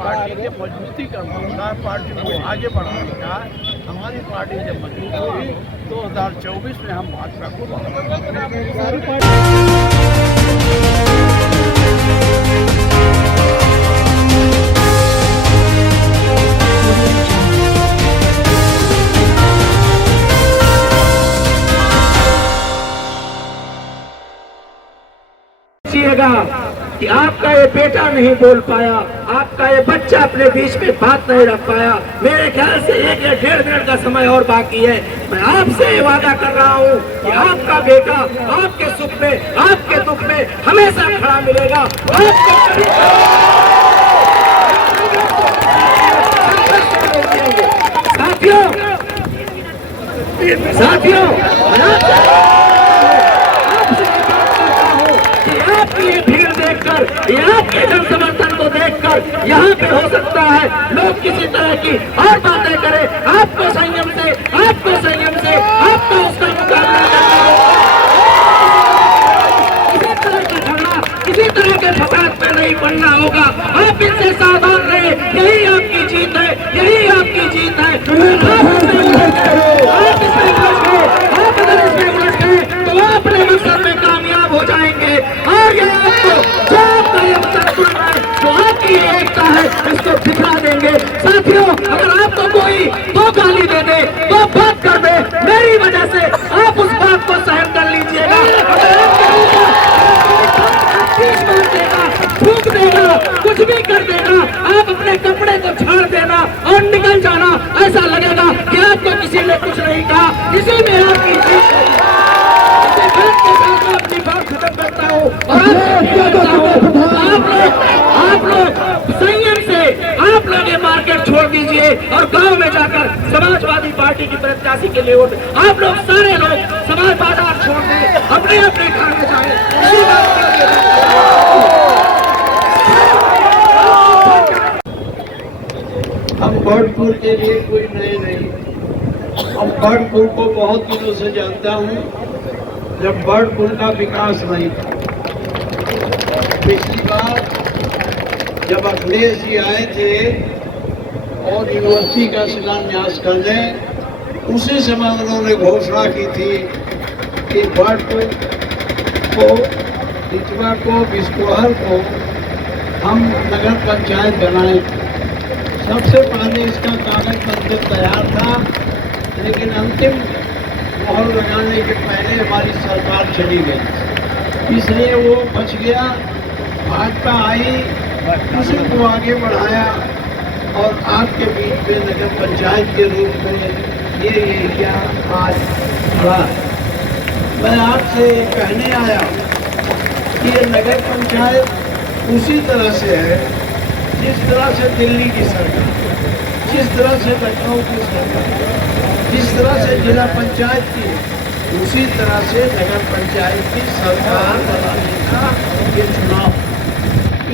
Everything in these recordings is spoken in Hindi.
पार्टी के मजबूतीकरण होगा, पार्टी को आगे बढ़ाने का। हमारी पार्टी जब मजबूत हुई 2024 में हम भाजपा को कि आपका ये बेटा नहीं बोल पाया, आपका ये बच्चा अपने बीच में बात नहीं रख पाया। मेरे ख्याल से 1 या 1.5 मिनट का समय और बाकी है। मैं आपसे ये वादा कर रहा हूँ कि आपका बेटा आपके सुख में, आपके दुख में हमेशा खड़ा मिलेगा। साथियों आपके जन समर्थन को देखकर यहाँ पे हो सकता है लोग किसी तरह की और बातें करें। आपको संयम से आपको उसका मुकाबला किसी तरह का झगड़ा, किसी तरह के फसाद में नहीं पड़ना होगा। आप इनसे सावधान रहे, यही आपकी जीत है, यही आपकी जीत है। आप इसमें उलझ गए, आप अगर इसमें उलझ गए तो आप अपने मकसद में कामयाब हो जाएंगे। और ये आपको जो आपकी एकता है इसको दिखा देंगे। साथियों, अगर आपको कोई 2 गाली दे दे, 2 बात कर दे, मेरी वजह से आप उस बात को सहन कर लीजिएगा। अगर थूक देगा, कुछ भी कर देगा, आप अपने कपड़े को छाड़ देना और निकल जाना। ऐसा लगेगा कि आपको किसी ने कुछ नहीं कहा, इसी में आपकी जीत है। अपनी बात खत्म करता हूँ और आप लोग संयम से आप लोग ये मार्केट छोड़ दीजिए और गांव में जाकर समाजवादी पार्टी की प्रत्याशी के लिए वोट। आप लोग सारे लोग समाज बाजार छोड़ दें, अपने अपने घर में जाएं। हम बर्डपुर के लिए कोई नए नहीं। हम बर्डपुर को बहुत दिनों से जानता हूँ, जब बर्डपुर का विकास नहीं था। पिछली बार जब अखिलेश जी आए थे और यूनिवर्सिटी का शिलान्यास करने, उसी समय उन्होंने घोषणा की थी कि बर्डपुर को, इटवा को, बिस्कोहर को हम नगर पंचायत बनाएं। सबसे पहले इसका कागज पत्र तैयार था, लेकिन अंतिम मोहर लगाने के पहले हमारी सरकार चली गई, इसलिए वो बच गया। भाजपा आई, उसी को आगे बढ़ाया और आपके बीच में नगर पंचायत के रूप में ये एरिया आज खड़ा है। मैं आपसे कहने आया कि ये नगर पंचायत उसी तरह से है जिस तरह से दिल्ली की सरकार, जिस तरह से लखनऊ की सरकार, जिस तरह से जिला पंचायत की, उसी तरह से नगर पंचायत की सरकार बनाने का ये चुनाव।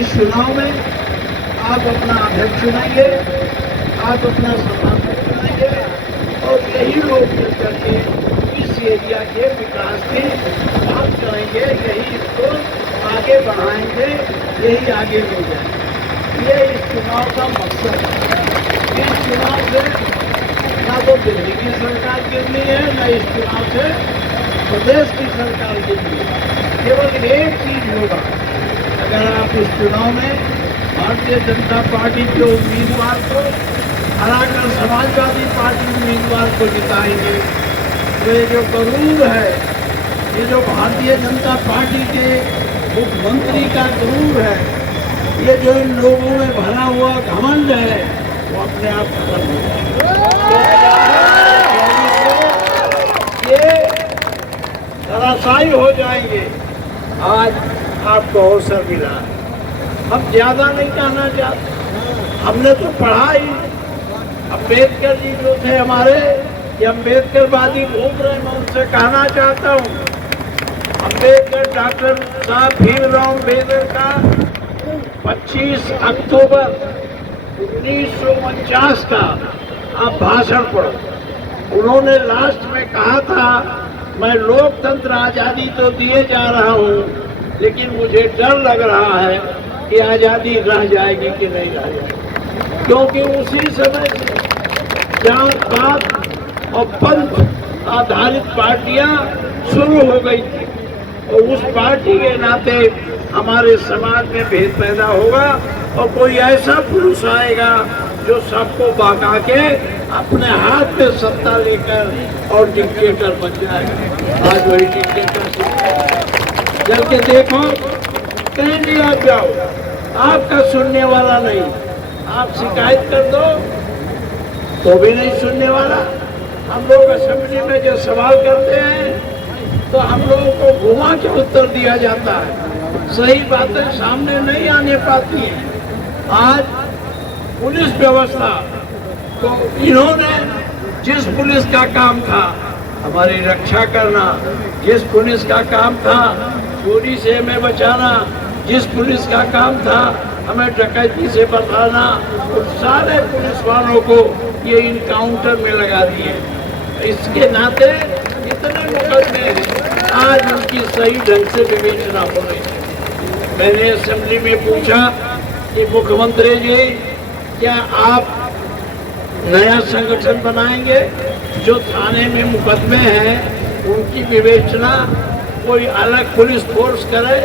इस चुनाव में आप अपना अध्यक्ष चुनेंगे, आप अपना सभापति चुनेंगे और यही लोग मिलकर के इस एरिया के विकास की बात करेंगे, यही इसको आगे बढ़ाएंगे, यही आगे ले जाएंगे। ये इस चुनाव का मकसद है। इस चुनाव से ना तो दिल्ली की सरकार गिरनी है, न इस चुनाव से प्रदेश की सरकार गिरनी है। केवल एक चीज होगा, अगर आप इस चुनाव में भारतीय जनता पार्टी के उम्मीदवार को हराकर समाजवादी पार्टी उम्मीदवार को जिताएंगे, तो ये जो गरूर है, ये जो भारतीय जनता पार्टी के मुख्यमंत्री का गरूर है, ये जो इन लोगों में भरा हुआ घमंड है, वो अपने आप खत्म हो जाएगा। ये धराशायी हो जाएंगे। आज आपको अवसर मिला है। हम ज्यादा नहीं कहना चाहते, हमने तो पढ़ा ही। अम्बेडकर जी जो थे हमारे, ये अम्बेडकरवादी घूम रहे, मैं उनसे कहना चाहता हूँ, अम्बेडकर डॉक्टर साहब भीमराव अम्बेडकर का 25 अक्टूबर 1949 का आप भाषण पढ़ो। उन्होंने लास्ट में कहा था, मैं लोकतंत्र आजादी तो दिए जा रहा हूँ, लेकिन मुझे डर लग रहा है कि आजादी रह जाएगी कि नहीं रह जाएगी। क्योंकि उसी समय से जात पात और पंथ आधारित पार्टियां शुरू हो गई थी और उस पार्टी के नाते हमारे समाज में भेद पैदा होगा और कोई ऐसा पुरुष आएगा जो सबको बहका के अपने हाथ में सत्ता लेकर और डिक्टेटर बन जाएगा। आज वही डिक्टेटर जब के देखो, कहीं भी आप जाओ, आपका सुनने वाला नहीं, आप शिकायत कर दो तो भी नहीं सुनने वाला। हम लोग असेंबली में जो सवाल करते हैं तो हम लोगों को घुमा के उत्तर दिया जाता है, सही बातें सामने नहीं आने पाती हैं। आज पुलिस व्यवस्था तो इन्होंने, जिस पुलिस का काम था हमारी रक्षा करना, जिस पुलिस का काम था चोरी से हमें बचाना, जिस पुलिस का काम था हमें डकैती से बचाना, उन सारे पुलिस वालों को ये इनकाउंटर में लगा दिए। इसके नाते इतने मुकदमे हैं, आज उनकी सही ढंग से विवेचना हो रही है। मैंने असेंबली में पूछा कि मुख्यमंत्री जी, क्या आप नया संगठन बनाएंगे जो थाने में मुकदमे हैं उनकी विवेचना कोई अलग पुलिस फोर्स करे,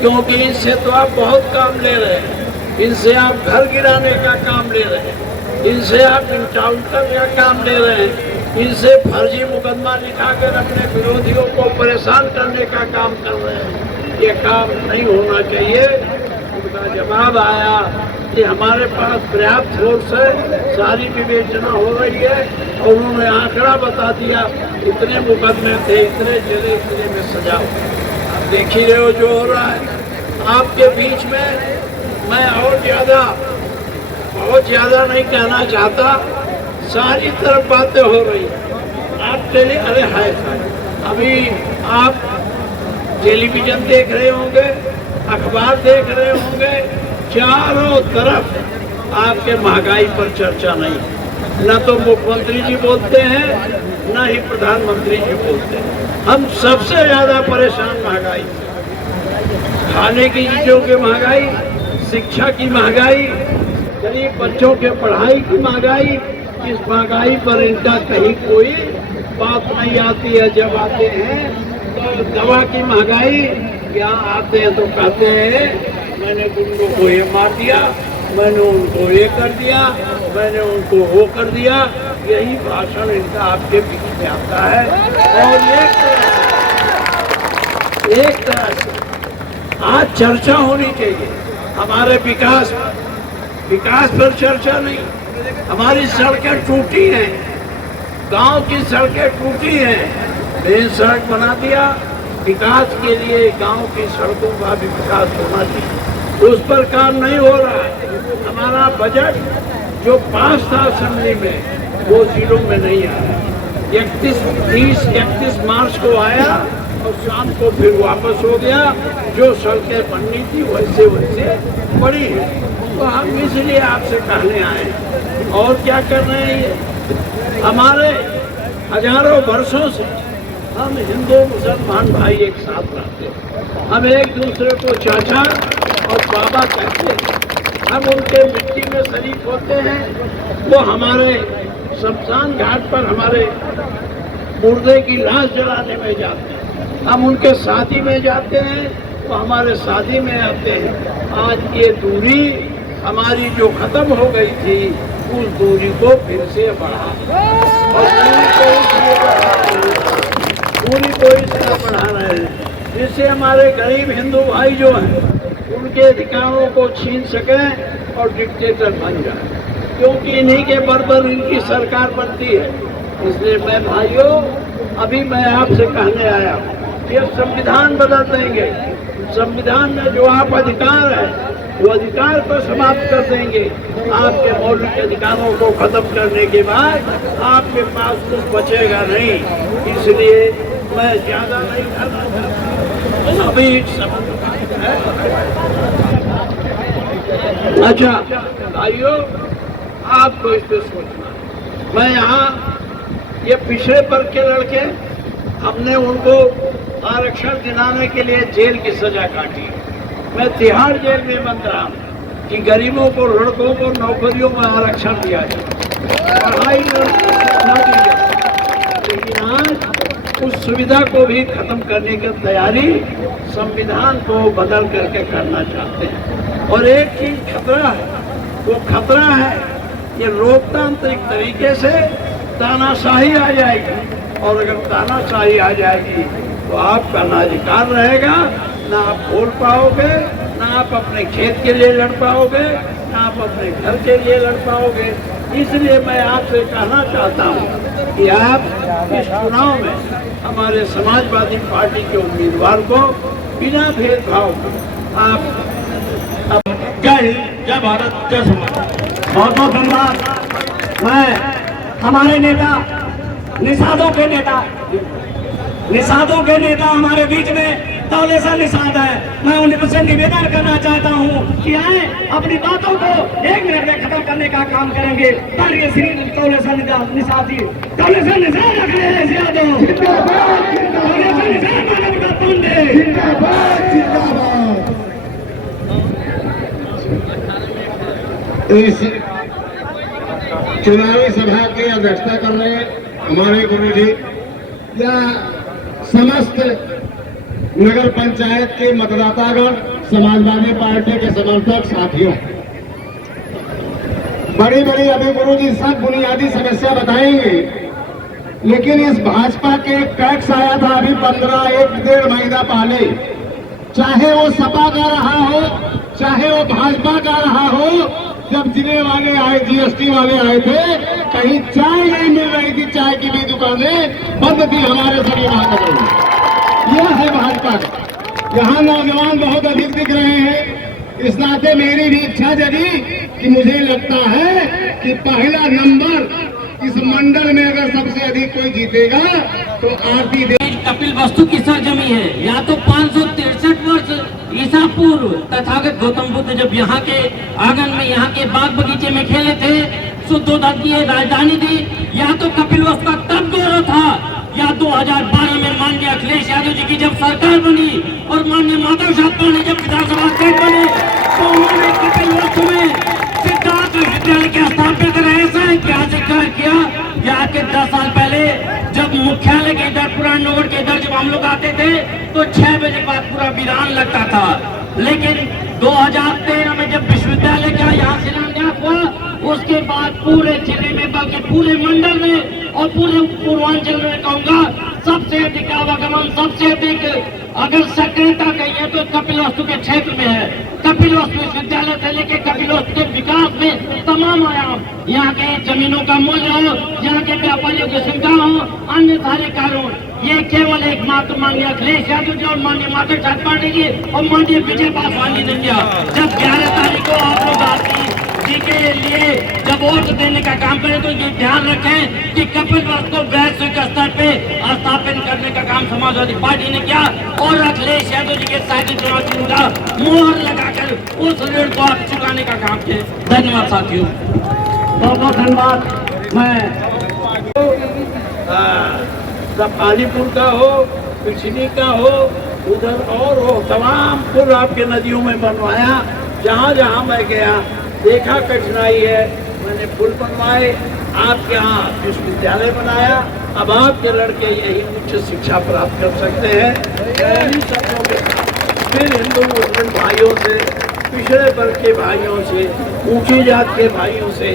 क्योंकि इनसे तो आप बहुत काम ले रहे हैं, इनसे आप घर गिराने का काम ले रहे हैं, इनसे आप इनकाउंटर का काम ले रहे हैं, इनसे फर्जी मुकदमा लिखाकर अपने विरोधियों को परेशान करने का काम कर रहे हैं। ये काम नहीं होना चाहिए। उनका जवाब आया कि हमारे पास पर्याप्त फोर्स है, सारी विवेचना हो रही है और उन्होंने आंकड़ा बता दिया, इतने मुकदमे थे, इतने जिले, इतने में सजा। आप देख ही रहे हो जो हो रहा है आपके बीच में। मैं और बहुत ज्यादा नहीं कहना चाहता, सारी तरफ बातें हो रही आपके लिए। अरे है, अभी आप टेलीविजन देख रहे होंगे, अखबार देख रहे होंगे, चारों तरफ आपके महंगाई पर चर्चा नहीं। न तो मुख्यमंत्री जी बोलते हैं, न ही प्रधानमंत्री जी बोलते हैं। हम सबसे ज्यादा परेशान महंगाई, खाने की चीजों की महंगाई, शिक्षा की महंगाई, गरीब बच्चों के पढ़ाई की महंगाई। इस महंगाई पर इनका कहीं कोई बात नहीं आती है। जब आते हैं तो दवा की महंगाई, यहाँ आते हैं तो कहते हैं मैंने गुंडों को ये मार दिया, मैंने उनको ये कर दिया, मैंने उनको वो कर दिया। यही भाषण इनका आपके बीच में आता है। और एक तरह से आज चर्चा होनी चाहिए हमारे विकास पर चर्चा नहीं। हमारी सड़कें टूटी हैं, गांव की सड़कें टूटी हैं, मेन सड़क बना दिया। विकास के लिए गांव की सड़कों का भी विकास होना चाहिए, उस पर काम नहीं हो रहा है। हमारा बजट जो पास था असेंबली में वो जिलों में नहीं आया। 31 मार्च को आया और शाम को फिर वापस हो गया। जो सड़कें बननी थी वैसे पड़ी है। तो हम इसलिए आपसे कहने आए, और क्या कर रहे हैं ये? हमारे हजारों वर्षों से हम हिंदू मुसलमान भाई एक साथ रहते हैं। हम एक दूसरे को चाचा और बाबा कहते हैं। हम उनके मिट्टी में शरीक होते हैं, वो हमारे शमशान घाट पर हमारे मुर्दे की लाश जलाने में जाते हैं। हम उनके शादी में जाते हैं, वो हमारे शादी में आते हैं। आज ये दूरी हमारी जो खत्म हो गई थी, उस दूरी को फिर से बढ़ा और दूरी को इस तरह बढ़ा रहे हैं जिससे हमारे गरीब हिंदू भाई जो हैं उनके अधिकारों को छीन सकें और डिक्टेटर बन जाए, क्योंकि इन्हीं के बराबर इनकी सरकार बनती है। इसलिए मैं भाइयों, अभी मैं आपसे कहने आया हूँ, ये संविधान बदल देंगे। संविधान में जो आप अधिकार है वो अधिकार को समाप्त कर देंगे। आपके मौलिक अधिकारों को खत्म करने के बाद आपके पास कुछ बचेगा नहीं। इसलिए मैं ज्यादा नहीं करना चाहता अभी। अच्छा भाइयों, आपको इस पे सोचना। मैं यहाँ ये पिछड़े वर्ग के लड़के, हमने उनको आरक्षण दिलाने के लिए जेल की सजा काटी। मैं तिहाड़ जेल में बंद रहा, कि गरीबों को, लड़कों को नौकरियों में आरक्षण दिया जाए, पढ़ाई में दी जाए। लेकिन आज उस सुविधा को भी खत्म करने की तैयारी संविधान को बदल करके करना चाहते हैं। और एक चीज खतरा है, वो खतरा है ये लोकतांत्रिक तरीके से तानाशाही आ जाएगी। और अगर तानाशाही आ जाएगी तो आपका ना अधिकार रहेगा, ना आप बोल पाओगे, ना आप अपने खेत के लिए लड़ पाओगे, ना आप अपने घर के लिए लड़ पाओगे। इसलिए मैं आपसे कहना चाहता हूँ कि आप इस चुनाव में हमारे समाजवादी पार्टी के उम्मीदवार को बिना भेदभाव के आप जय हिंद, जय भारत, जय समाज। बहुत बहुत धन्यवाद। मैं हमारे नेता, निषादों के नेता हमारे बीच में दौलेशन निषाद है। मैं उनसे निवेदन करना चाहता हूँ कि आए अपनी बातों को 1 मिनट में खत्म करने का काम करेंगे। तालिए श्री दौलेशन निषाद जी। दौलेशन निषाद अखिलेश यादव जिंदाबाद, दौलेशन निषाद मानवता पांडे जिंदाबाद, जिंदाबाद। इस चुनावी सभा की अध्यक्षता कर रहे हमारे गुरु जी या समस्त नगर पंचायत के मतदातागण, समाजवादी पार्टी के समर्थक साथियों, बड़ी बड़ी अभी गुरु जी सब बुनियादी समस्या बताएंगे। लेकिन इस भाजपा के एक टैक्स आया था अभी 1.5 महीना पहले, चाहे वो सपा का रहा हो, चाहे वो भाजपा का रहा हो, जब जिले वाले आए, जीएसटी वाले आए थे, कहीं चाय नहीं मिल रही थी, चाय की भी दुकानें बंद थी हमारे सभी महानगरों में। यह है भाजपा का। यहाँ नौजवान बहुत अधिक दिख रहे हैं। इस नाते मेरी भी इच्छा जगी कि मुझे लगता है कि पहला नंबर इस मंडल में अगर सबसे अधिक कोई जीतेगा तो आरती दे। कपिल वस्तु की सरजमी है। या तो 563 वर्ष ईसा पूर्व तथागत गौतम बुद्ध जब यहाँ के आंगन में, यहाँ के बाग बगीचे में खेले थे, शुद्धोदय की राजधानी थी। या तो कपिल वस्तु का तब गौरव था, या 2012 में माननीय अखिलेश यादव जी की जब सरकार बनी और माननीय माधव साहब ने जब विधानसभा अध्यक्ष बने तो उन्होंने कपिल वस्तु में सिद्धार्थ विश्वविद्यालय की स्थापना कर ऐसा ऐतिहासिक कार्य किया। यहाँ के 10 साल पहले जब मुख्यालय के इधर, पुराने नगर के इधर जब हम लोग आते थे तो 6 बजे बाद पूरा वीरान लगता था। लेकिन 2013 में जब विश्वविद्यालय का यहाँ शिलान्यास हुआ, उसके बाद पूरे जिले में, बल्कि पूरे मंडल में और पूरे पूर्वांचल में कहूँगा सबसे अधिक आवागमन, सबसे अधिक अगर सक्रियता कहिए तो कपिल वस्तु के क्षेत्र में है। कपिल वस्तु विश्वविद्यालय से लेकर कपिल वस्तु के विकास में तमाम आयाम, यहाँ के जमीनों का मूल्य हो, यहाँ के व्यापारियों की सुविधा हो, अन्य सारे कारण, ये केवल एक मात्र माननीय अखिलेश यादव जी और माननीय माधव साहब पांडे जी और माननीय विजय पासवान जी ने दिया। जब 11 तारीख को आप लोग आरती जी के लिए जब वोट देने का काम करें तो ये ध्यान रखें कि कपिल वस्तु को वैश्विक स्तर पे स्थापित करने का काम समाजवादी पार्टी ने किया और अखिलेश यादव जी के साथी चुनाव चिन्ह का मोहर लगाकर उस ऋण को आप चुकाने का काम किए। धन्यवाद साथियों, बहुत बहुत धन्यवाद। मैं पानीपुर का हो, पिछली का हो, उधर और हो, तमाम पुल आपके नदियों में बनवाया। जहाँ जहाँ मैं गया देखा कठिनाई है, मैंने पुल बनवाए, आपके यहाँ विश्वविद्यालय बनाया। अब आपके लड़के यही उच्च शिक्षा प्राप्त कर सकते हैं। यही सबों के फिर हिंदू मुस्लिम भाइयों से, पिछड़े वर्ग के भाइयों से, ऊंची जात के भाइयों से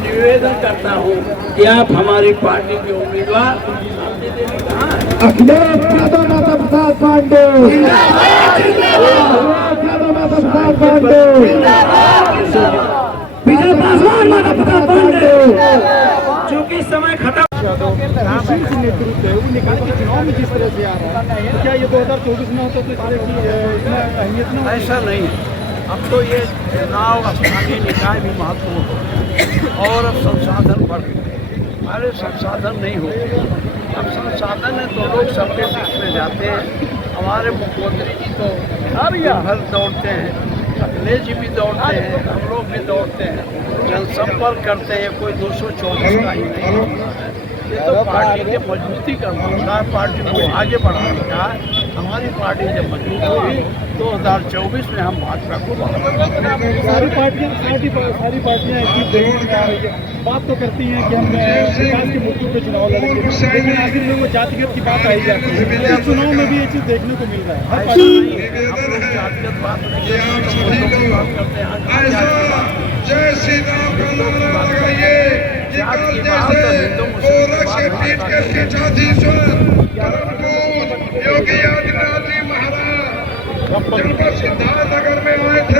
निवेदन करता हूँ कि आप हमारी पार्टी के उम्मीदवार अखिलेश यादव माता प्रसाद पांडे, विजय पासवान माता प्रसाद पांडे। चूंकि समय खत्म, नेतृत्व है वो निकाल के चुनाव में जिस तरह से आ रहा है, तो क्या ये 2024 में होता तो इस तरह की अहमियत न? ऐसा नहीं। अब तो ये चुनाव स्थानीय निकाय भी महत्वपूर्ण हो और अब संसाधन बढ़ गए। हमारे संसाधन नहीं होते, अब संसाधन है तो लोग सबके बीच में जाते हैं। हमारे मुख्यमंत्री जी तो घर दौड़ते हैं, अखिलेश जी भी दौड़ते हैं, हम लोग भी दौड़ते हैं, जनसंपर्क करते हैं। कोई 224 का ही नहीं, ये तो पार्टी की मजबूती का मामला है, पार्टी को आगे बढ़ाने का। हमारी पार्टी जब मजबूत हुई 2024 में हम भाजपा को सारी पार्टियां एक चीज देखने में आ रही है, बात तो करती हैं कि हम विकास के मुद्दों पे चुनाव लड़ेंगे, लेकिन आखिर में वो जातिगत की बात आई जाती है। इस चुनाव में भी ये चीज देखने को मिल रहा है। हर पार्टी जातिगत बात नहीं करते हैं, जय श्री राम का नारा लगाइए, निकाल जैसे गोरख से पीट करके जाति योगी आदित्यनाथ जी महाराज जब सिद्धार्थनगर में आए थे